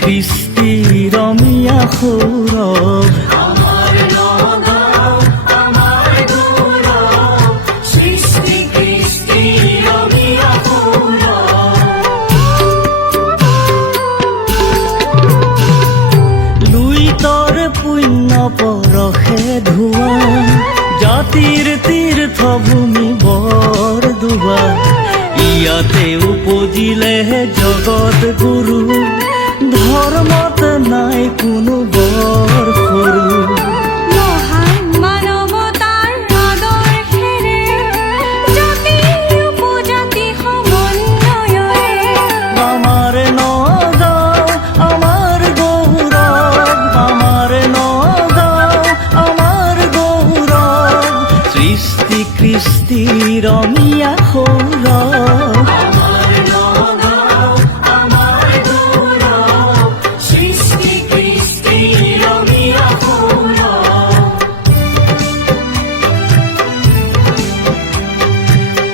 কৃষ্টি ৰমীয়া সৌৰভ লুইতৰ পুণ্য পৰশে ধোৱা জাতিৰ তীৰ্থভূমি বৰদোৱা ইয়াতে উপজিলে জগত গুৰু ধৰ্মত নাই কোনো বৰ সৰু কৃষ্টি ৰমীয়া সৌৰভ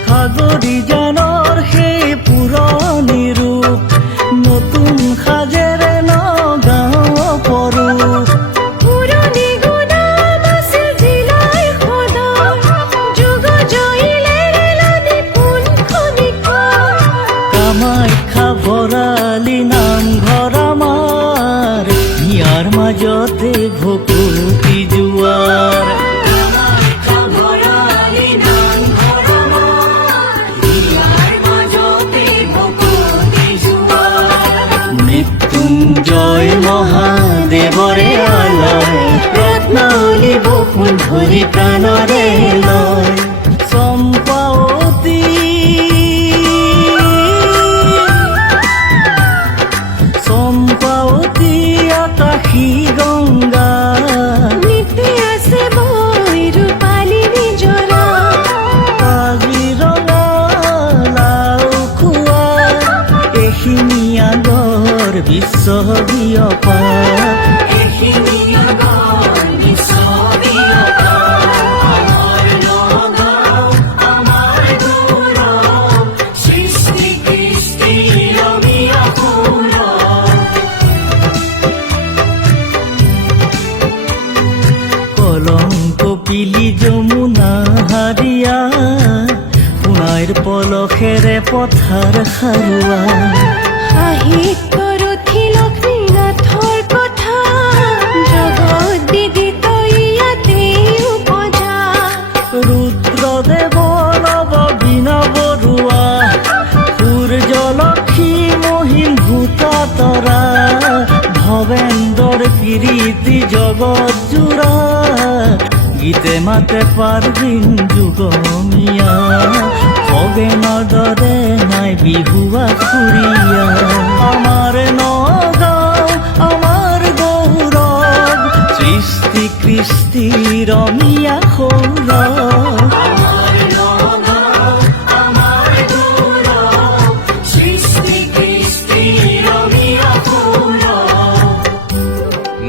সাগৰী জানৰ সেই পুৰণি ৰূপ নতুন সাজেৰে নগাঁও পৰূপ কামাখ্যা ভৰালি নামঘৰ আমাৰ ইয়াৰ মাজতে ভকতি জোৱাৰ মৃত্যুঞ্জয় মহাদেৱৰে আলয় ৰত্নাৱলী বকুল ধৰি প্ৰাণৰে লয় চম্পাৱতী চম্পাৱতী আকাশী গংগা নিতে আছে বৈ ৰূপালী নিজৰা কাজিৰঙা লাওখোৱা এশিঙীয়া গড় বিশ্ববিয়পা কলংকপিলি যমুনা হাৰিয়া সোণাইৰ পলসেৰে পথাৰ সাৰুৱা সাহিত্য ৰথী লক্ষ্মীনাথৰ কথা জগত বিদিত ইয়াতে উপজা ৰুদ্ৰদেৱ নৱ বীণা বৰুৱা সূৰ্যলক্ষী মহিম ভূতা তৰা ভৱেন্দৰ কীৰ্তি জগত জোৰা গীতে মাতে পাৰ্বিন যুগমীয়া খগেনৰ দৰে নাই বিহুৱা খুৰীয়া আমাৰ নগাঁও আমাৰ গৌৰৱ সৃষ্টি কৃষ্টি ৰমীয়া সৌৰভ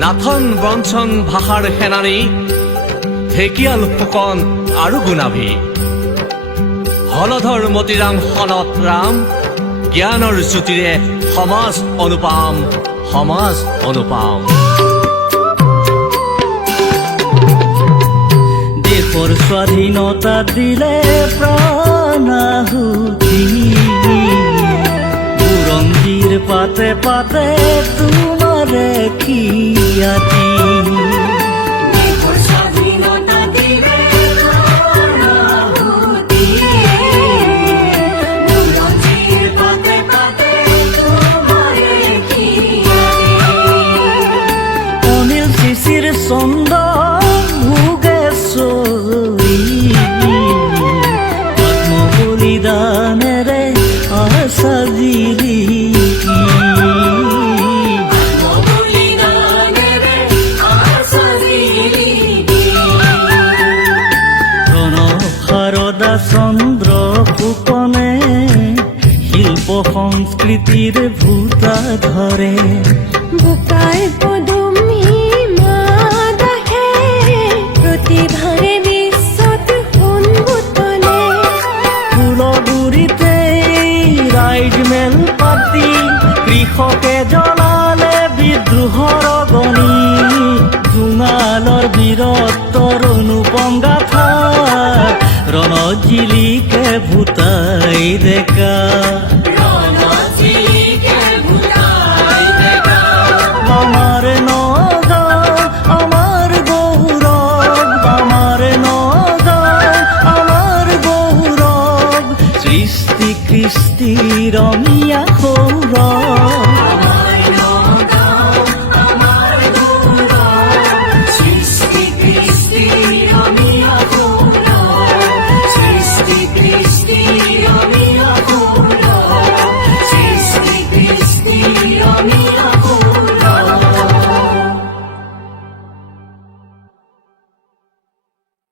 নাথন বঞ্চন ভাষাৰ সেনানী ঢেকিয়াল ফুকন আৰু গুণাভি হলধৰ মতিৰাম সনত ৰাম জ্ঞানৰ জ্যোতিৰে সমাজ অনুপাম সমাজ অনুপাম দেশৰ স্বাধীনতা দিলে প্ৰাণাহুতি বুৰঞ্জীৰ পাতে পাতে তোমাৰে খিয়াতি অনিল শিশিৰ চন্দন ভোগেশ্বৰী আত্ম বলিদানেৰে আসাজিলি শাৰদা চন্দ্ৰ ফুকনে শিল্প সংস্কৃতিৰ ভূতা ধৰে বোকাৰ পদুমী মাদাহে প্ৰতিভাৰে বিশ্বত সোণবুটলে ফুলগুৰিতে ৰাইজ মেল পাতি কৃষকে জ্বলালে এই ডেকা